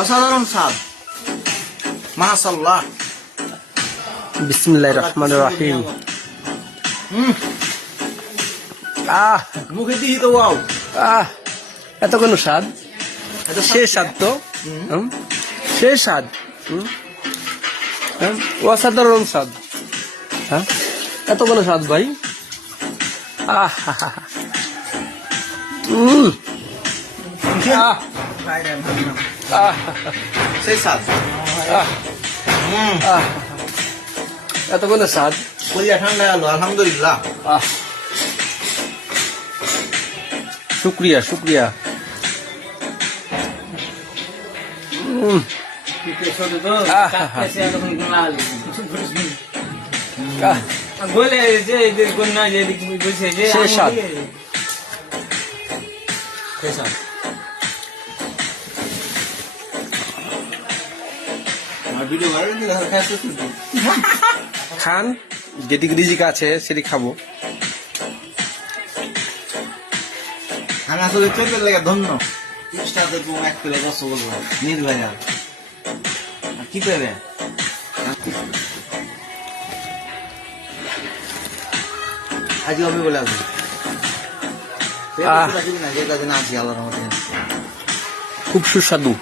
অসাধারণ স্বাদ, মাশাআল্লাহ। বিসমিল্লাহির রহমানির রহিম। মুখে দিই তো ওয়াও, এত কোনো স্বাদ, সে স্বাদ তো, সে স্বাদ, অসাধারণ স্বাদ। হ্যাঁ, এত কোনো স্বাদ ভাই। সেই স্বাদ, এত কোনো স্বাদ। কলিয়া ঠান্ডা গেল, আলহামদুলিল্লাহ। শুক্রিয়া শুক্রিয়া। খান, যেদিকে রিজিক আছে সেটি খাবো। আমি আসলে চোখের লেগে ধন্য। 30 টাকা দেবো এক প্লেট রসগোল্লা নির্ভয়া। কি পেবে আজ হবে বলে আসবে, যে কাজে না আছি আল্লাহর রহমতে। খুব সুস্বাদু।